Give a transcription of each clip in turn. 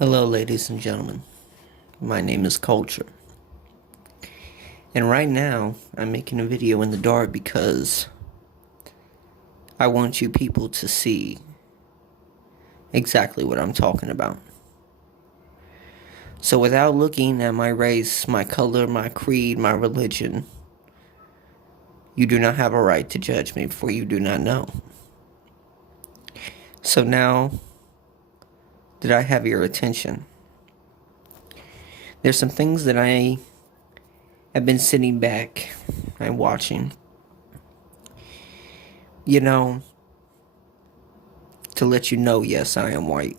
Hello, ladies and gentlemen. My name is Culture. And right now, I'm making a video in the dark because I want you people to see exactly what I'm talking about. So, without looking at my race, my color, my creed, my religion, you do not have a right to judge me for you do not know. So, now that I have your attention, there's some things that I have been sitting back and watching. You know, to let you know, yes, I am white.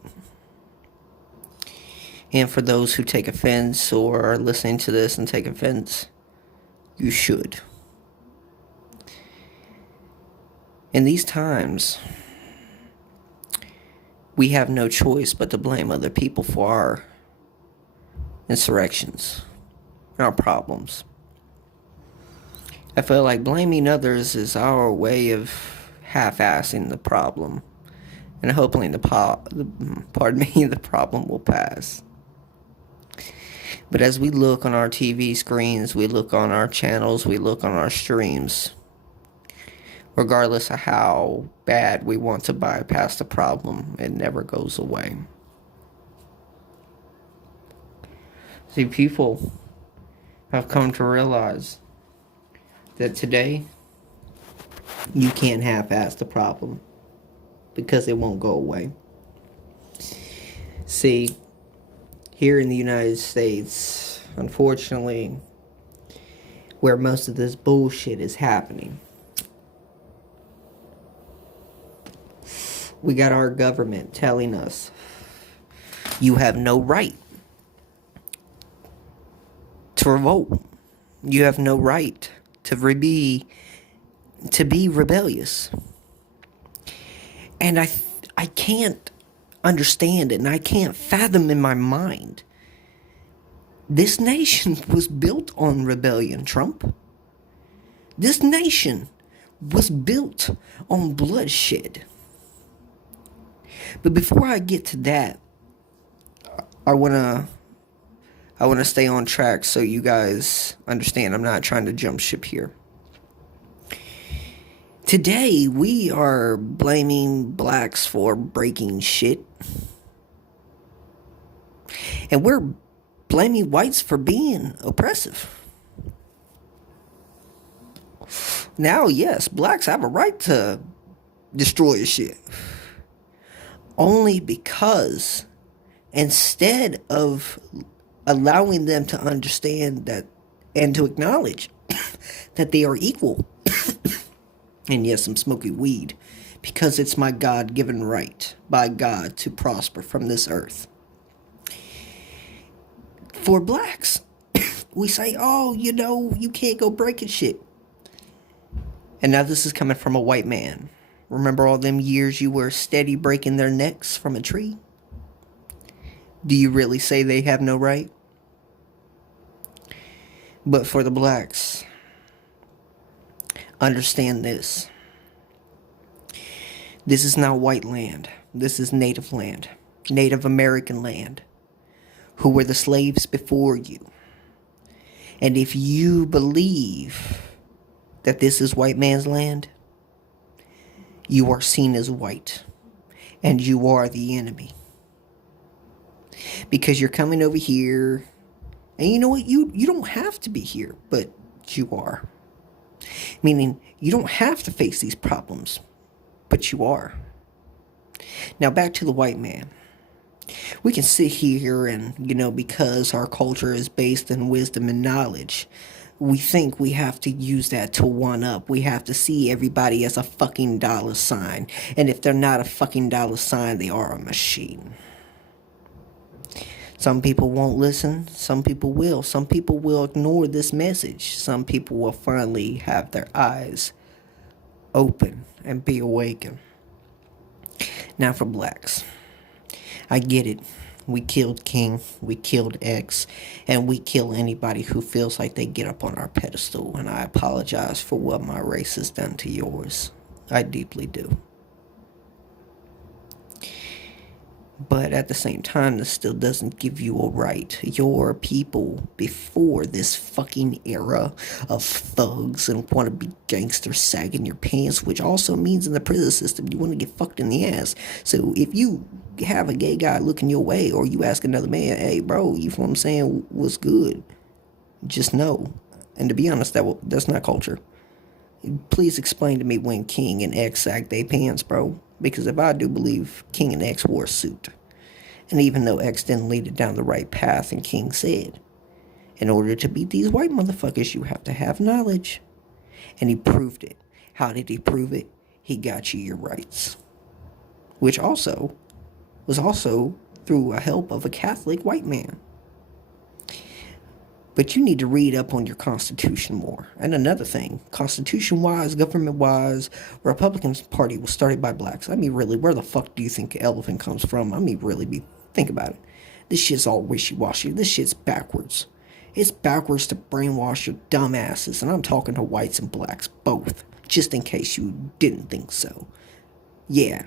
And for those who take offense or are listening to this and take offense, you should. In these times, we have no choice but to blame other people for our insurrections, our problems. I feel like blaming others is our way of half-assing the problem and hoping the problem will pass. But as we look on our TV screens, we look on our channels, we look on our streams, regardless of how bad we want to bypass the problem, it never goes away. See, people have come to realize that today you can't half-ass the problem because it won't go away. See, here in the United States, unfortunately, where most of this bullshit is happening, we got our government telling us you have no right to revolt. You have no right to be rebellious. And I can't understand it, and I can't fathom in my mind. This nation was built on rebellion, Trump. This nation was built on bloodshed. But before I get to that, I wanna stay on track so you guys understand I'm not trying to jump ship here. Today, we are blaming blacks for breaking shit. And we're blaming whites for being oppressive. Now, yes, blacks have a right to destroy shit. Only because instead of allowing them to understand that and to acknowledge that they are equal, and yes, I'm smoking weed because it's my God-given right by God to prosper from this earth. For blacks, we say, oh, you can't go breaking shit. And now this is coming from a white man. Remember all them years you were steady breaking their necks from a tree? Do you really say they have no right? But for the blacks, understand this. This is not white land. This is native land. Native American land. Who were the slaves before you. And if you believe that this is white man's land, you are seen as white. And you are the enemy. Because you're coming over here, and you know what? You don't have to be here, but you are. Meaning, you don't have to face these problems, but you are. Now, back to the white man. We can sit here and, because our culture is based in wisdom and knowledge, we think we have to use that to one up. We have to see everybody as a fucking dollar sign. And if they're not a fucking dollar sign, they are a machine. Some people won't listen. Some people will. Some people will ignore this message. Some people will finally have their eyes open and be awakened. Now for blacks. I get it. We killed King, we killed X, and we kill anybody who feels like they get up on our pedestal. And I apologize for what my race has done to yours. I deeply do. But at the same time, this still doesn't give you a right. Your people before this fucking era of thugs and wannabe gangsters sagging your pants, which also means in the prison system you want to get fucked in the ass. So if you have a gay guy looking your way, or you ask another man, hey bro, you know what I'm saying, what's good? Just know. And to be honest, that's not culture. Please explain to me when King and X sagged their pants, bro. Because if I do believe King and X wore a suit, and even though X didn't lead it down the right path, and King said, in order to beat these white motherfuckers, you have to have knowledge. And he proved it. How did he prove it? He got you your rights. Which also was also through a help of a Catholic white man. But you need to read up on your Constitution more. And another thing, Constitution-wise, government-wise, Republican Party was started by blacks. I mean, really, where the fuck do you think elephant comes from? I mean, really, think about it. This shit's all wishy-washy. This shit's backwards. It's backwards to brainwash your dumb asses. And I'm talking to whites and blacks, both. Just in case you didn't think so. Yeah.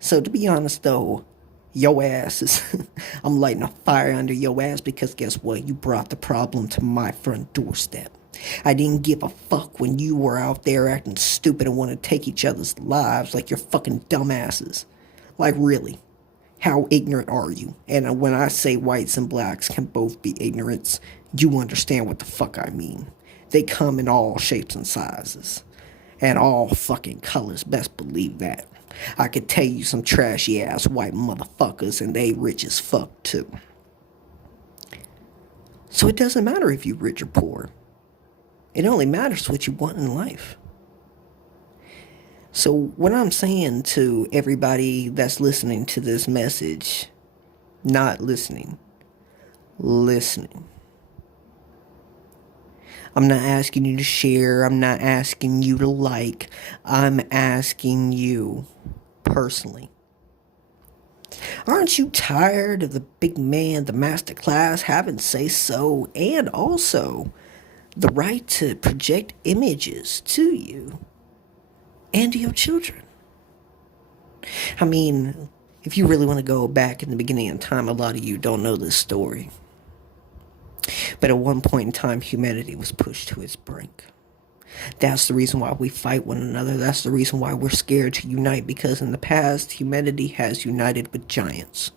So to be honest, though, yo ass is I'm lighting a fire under your ass because guess what? You brought the problem to my front doorstep. I didn't give a fuck when you were out there acting stupid and want to take each other's lives like you're fucking dumbasses. Like really, how ignorant are you? And when I say whites and blacks can both be ignorants, you understand what the fuck I mean. They come in all shapes and sizes. And all fucking colors, best believe that. I could tell you some trashy ass white motherfuckers and they rich as fuck too. So it doesn't matter if you're rich or poor. It only matters what you want in life. So what I'm saying to everybody that's listening to this message, not listening, listening. I'm not asking you to share. I'm not asking you to like. I'm asking you personally. Aren't you tired of the big man, the master class, having say so, and also the right to project images to you and to your children? I mean, if you really want to go back in the beginning of time, a lot of you don't know this story. But at one point in time, humanity was pushed to its brink. That's the reason why we fight one another. That's the reason why we're scared to unite, because in the past, humanity has united with giants.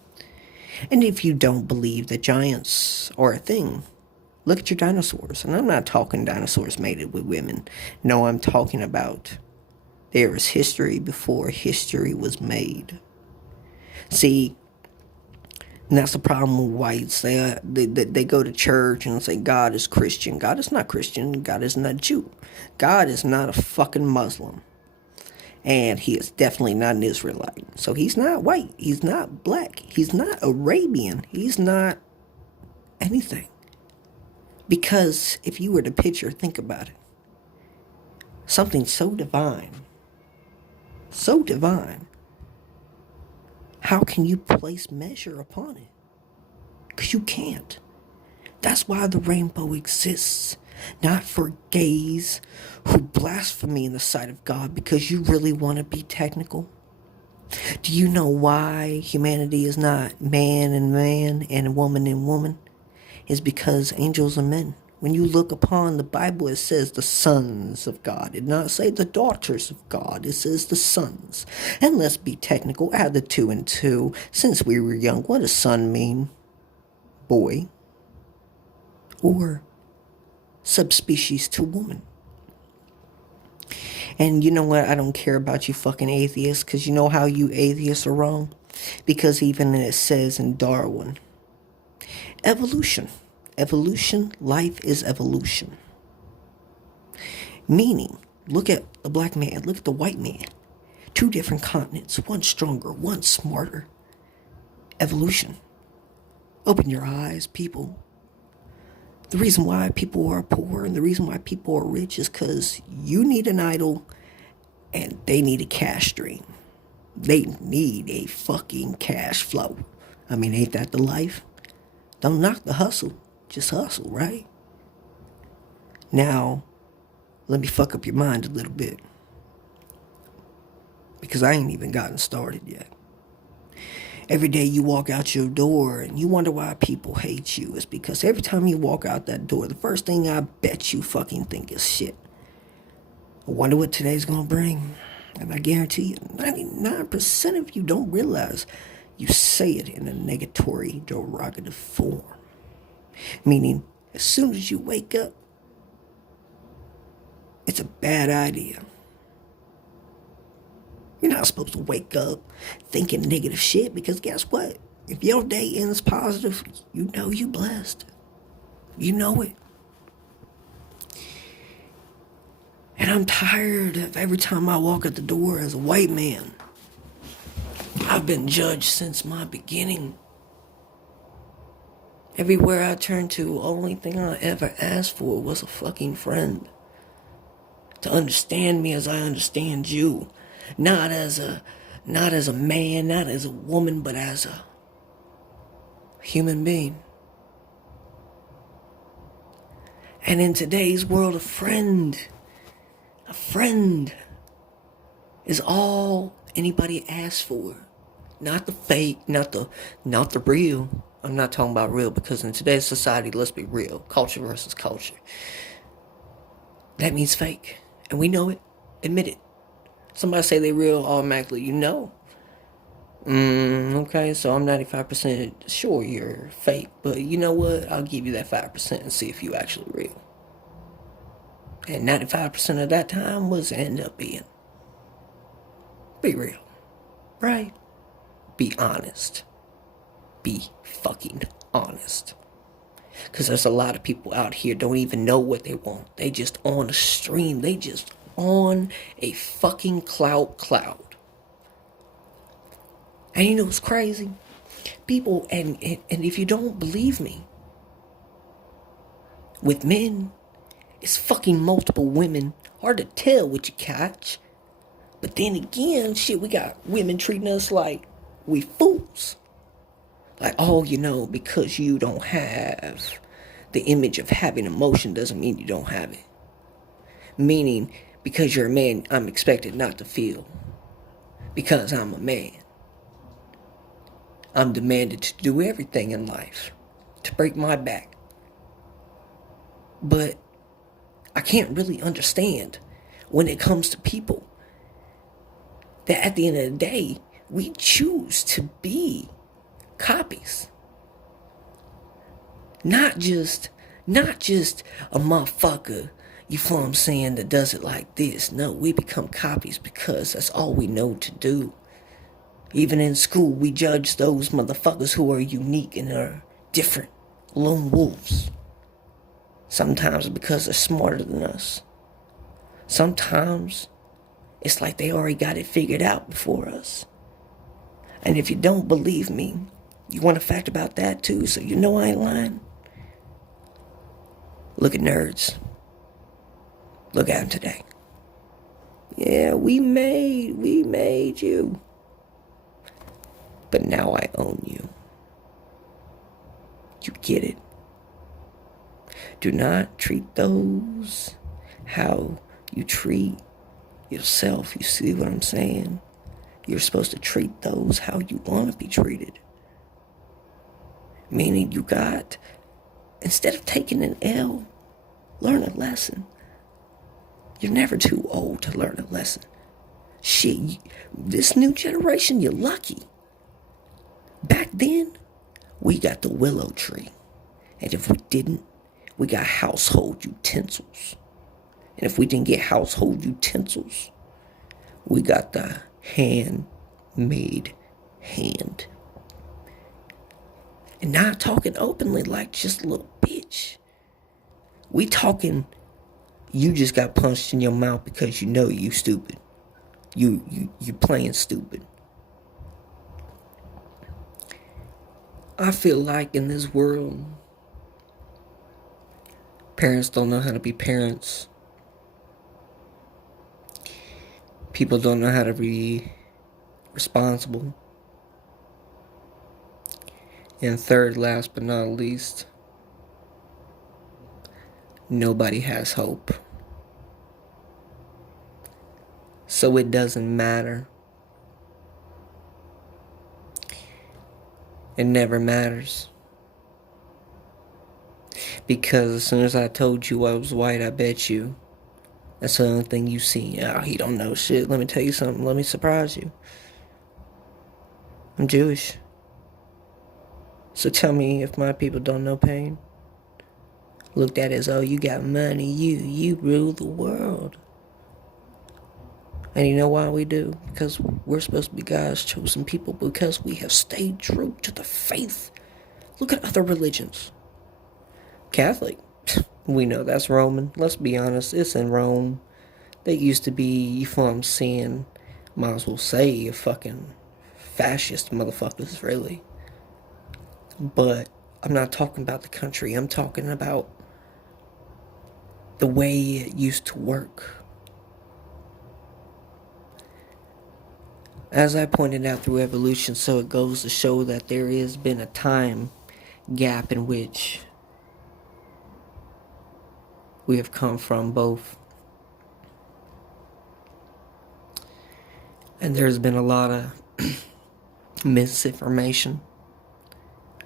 And if you don't believe that giants are a thing, look at your dinosaurs. And I'm not talking dinosaurs mated with women. No, I'm talking about there is history before history was made. See, and that's the problem with whites. They go to church and say God is Christian. God is not Christian. God is not Jew. God is not a fucking Muslim. And he is definitely not an Israelite. So he's not white. He's not black. He's not Arabian. He's not anything. Because if you were to picture, think about it. Something so divine. So divine. How can you place measure upon it? Because you can't. That's why the rainbow exists. Not for gays who blaspheme in the sight of God because you really want to be technical. Do you know why humanity is not man and woman? It's because angels are men. When you look upon the Bible, it says the sons of God. It does not say the daughters of God. It says the sons. And let's be technical. Add the 2 and 2. Since we were young, what does son mean? Boy. Or subspecies to woman. And you know what? I don't care about you fucking atheists. Because you know how you atheists are wrong? Because even it says in Darwin, evolution. Evolution, life is evolution. Meaning, look at the black man, look at the white man. 2 different continents, one stronger, one smarter. Evolution. Open your eyes, people. The reason why people are poor and the reason why people are rich is because you need an idol and they need a cash stream. They need a fucking cash flow. I mean, ain't that the life? Don't knock the hustle. Just hustle, right? Now, let me fuck up your mind a little bit. Because I ain't even gotten started yet. Every day you walk out your door and you wonder why people hate you. It's because every time you walk out that door, the first thing I bet you fucking think is shit. I wonder what today's gonna bring. And I guarantee you, 99% of you don't realize you say it in a negatory, derogative form. Meaning, as soon as you wake up, it's a bad idea. You're not supposed to wake up thinking negative shit, because guess what? If your day ends positive, you know you blessed. You know it. And I'm tired of every time I walk out the door as a white man. I've been judged since my beginning. Everywhere I turned to, the only thing I ever asked for was a fucking friend. To understand me as I understand you. Not as a man, not as a woman, but as a human being. And in today's world, a friend is all anybody asks for. Not the fake, not the real. I'm not talking about real, because in today's society, let's be real. Culture versus culture. That means fake. And we know it. Admit it. Somebody say they real, automatically you know. Okay, so I'm 95% sure you're fake. But you know what? I'll give you that 5% and see if you actually real. And 95% of that time was end up being. Be real. Right? Be honest. Be fucking honest. Because there's a lot of people out here don't even know what they want. They just on a stream. They just on a fucking cloud. And you know what's crazy? People, and if you don't believe me, with men, it's fucking multiple women. Hard to tell what you catch. But then again, shit, we got women treating us like we fools. Like, oh, you know, because you don't have the image of having emotion doesn't mean you don't have it. Meaning, because you're a man, I'm expected not to feel. Because I'm a man. I'm demanded to do everything in life. To break my back. But I can't really understand when it comes to people that at the end of the day, we choose to be copies. Not just a motherfucker, you feel what I'm saying, that does it like this. No, we become copies because that's all we know to do. Even in school, we judge those motherfuckers who are unique and are different. Lone wolves. Sometimes because they're smarter than us. Sometimes it's like they already got it figured out before us. And if you don't believe me, you want a fact about that too, so you know I ain't lying? Look at nerds. Look at them today. Yeah, we made you. But now I own you. You get it? Do not treat those how you treat yourself. You see what I'm saying? You're supposed to treat those how you want to be treated. Meaning you got, instead of taking an L, learn a lesson. You're never too old to learn a lesson. Shit, this new generation, you're lucky. Back then, we got the willow tree. And if we didn't, we got household utensils. And if we didn't get household utensils, we got the handmade hand. And not talking openly like just a little bitch. We talking, you just got punched in your mouth because you know you stupid. You playing stupid. I feel like in this world, parents don't know how to be parents. People don't know how to be responsible. And third, last but not least, nobody has hope. So it doesn't matter It never matters. Because as soon as I told you I was white, I bet you that's the only thing you see. Oh, he don't know shit. Let me tell you something. Let me surprise you. I'm Jewish. So tell me if my people don't know pain. Looked at as, oh, you got money, you rule the world. And you know why we do? Because we're supposed to be God's chosen people, because we have stayed true to the faith. Look at other religions. Catholic, we know that's Roman. Let's be honest, it's in Rome. They used to be, you know what I'm saying, might as well say a fucking fascist motherfuckers, really. But I'm not talking about the country. I'm talking about the way it used to work. As I pointed out through evolution, so it goes to show that there has been a time gap in which we have come from both. And there's been a lot of misinformation.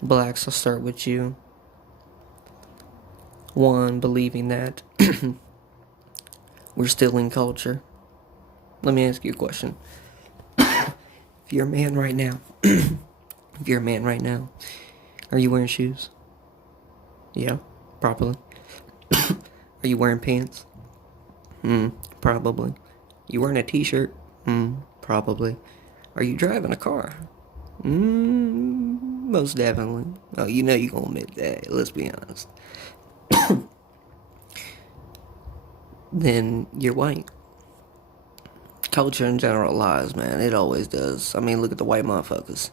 Blacks, I'll start with you. One, believing that we're still in culture. Let me ask you a question. If you're a man right now, are you wearing shoes? Yeah, probably. Are you wearing pants? Probably. You wearing a t-shirt? Probably. Are you driving a car? Most definitely. Oh, you know you're gonna admit that. Let's be honest. Then you're white. Culture in general lies, man. It always does. I mean, look at the white motherfuckers.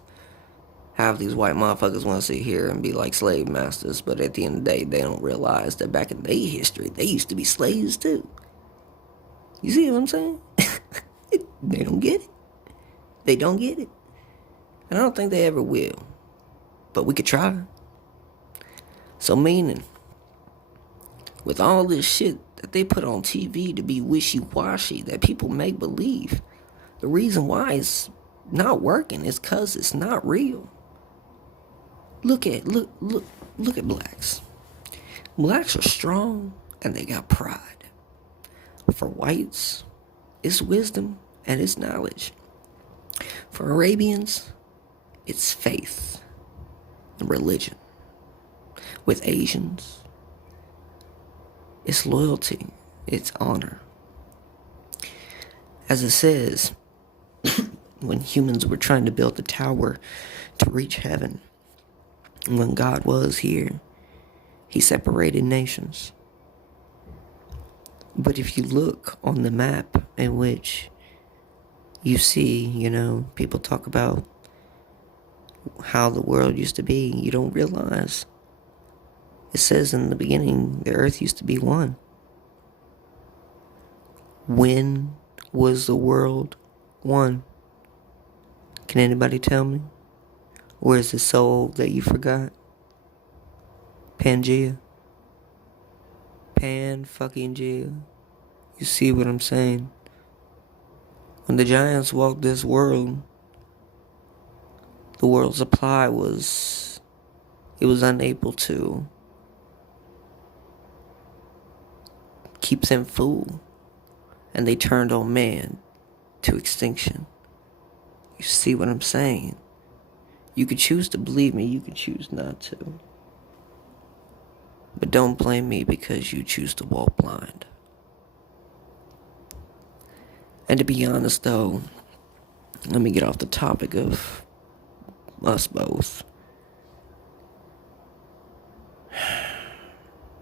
Half these white motherfuckers want to sit here and be like slave masters, but at the end of the day, they don't realize that back in their history, they used to be slaves too. You see what I'm saying? They don't get it. They don't get it. And I don't think they ever will. But we could try. So meaning, with all this shit that they put on TV to be wishy-washy, that people make believe, the reason why it's not working is because it's not real. Look at blacks. Blacks are strong and they got pride. For whites, it's wisdom and it's knowledge. For Arabians, it's faith and religion. With Asians, it's loyalty, it's honor. As it says, when humans were trying to build the tower to reach heaven, when God was here, he separated nations. But if you look on the map in which you see, people talk about how the world used to be, you don't realize. It says in the beginning, the earth used to be one. When was the world one? Can anybody tell me? Or is it so old that you forgot? Pangea. Pan-fucking-Gea. You see what I'm saying? When the giants walked this world, the world's supply was unable to keep them full. And they turned on man to extinction. You see what I'm saying? You could choose to believe me, you could choose not to. But don't blame me because you choose to walk blind. And to be honest though, let me get off the topic of us both.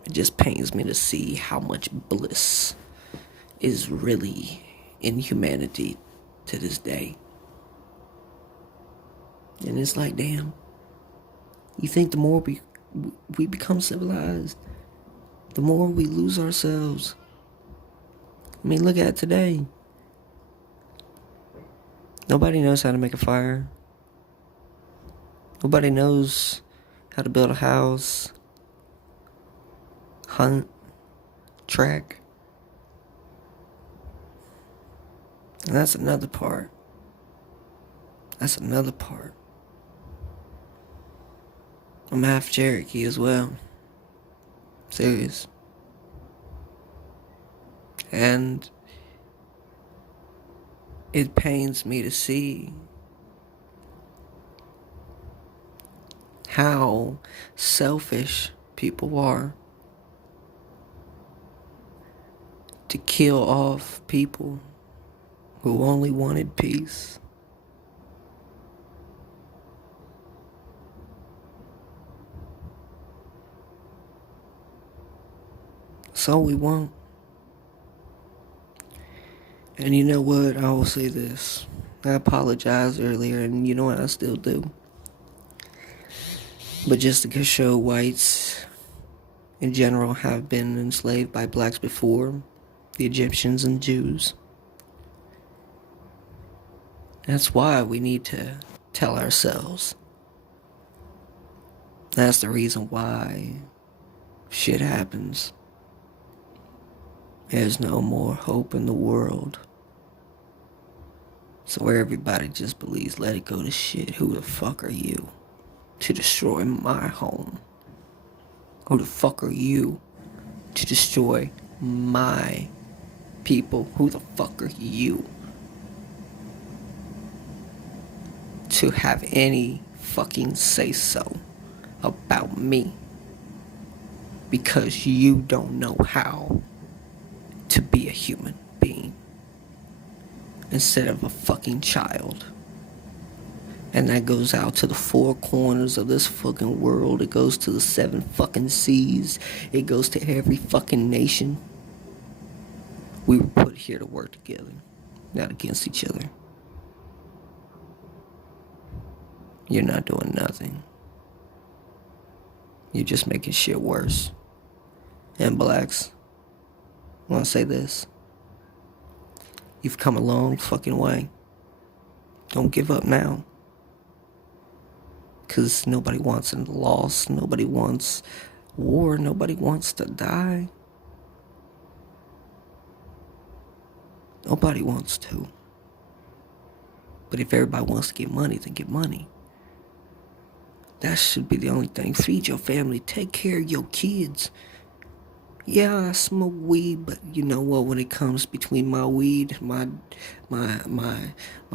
It just pains me to see how much bliss is really in humanity to this day. And it's like, damn, you think the more we become civilized, the more we lose ourselves. I mean, look at it today. Nobody knows how to make a fire. Nobody knows how to build a house, hunt, track. And that's another part. I'm half Cherokee as well. Serious. And it pains me to see how selfish people are to kill off people who only wanted peace. That's all we want. And you know what? I will say this. I apologized earlier, and you know what? I still do. But just to show whites in general have been enslaved by blacks before, the Egyptians and Jews. That's why we need to tell ourselves. That's the reason why shit happens. There's no more hope in the world. So where everybody just believes, let it go to shit. Who the fuck are you to destroy my home? Who the fuck are you to destroy my people? Who the fuck are you to have any fucking say so about me? Because you don't know how to be a human being instead of a fucking child. And that goes out to the four corners of this fucking world. It goes to the 7 fucking seas. It goes to every fucking nation. We were put here to work together, not against each other. You're not doing nothing. You're just making shit worse. And blacks, I want to say this. You've come a long fucking way. Don't give up now. Because nobody wants a loss. Nobody wants war. Nobody wants to die. Nobody wants to. But if everybody wants to get money, then get money. That should be the only thing. Feed your family. Take care of your kids. Yeah, I smoke weed, but you know what? When it comes between my weed, my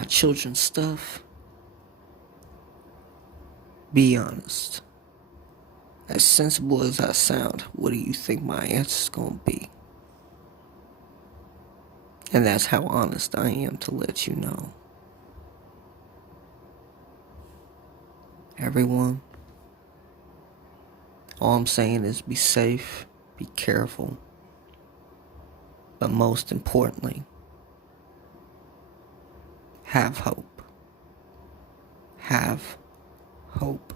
children's stuff, be honest. As sensible as I sound, what do you think my answer's gonna be? And that's how honest I am, to let you know. Everyone, all I'm saying is be safe, be careful, but most importantly, have hope. Have hope.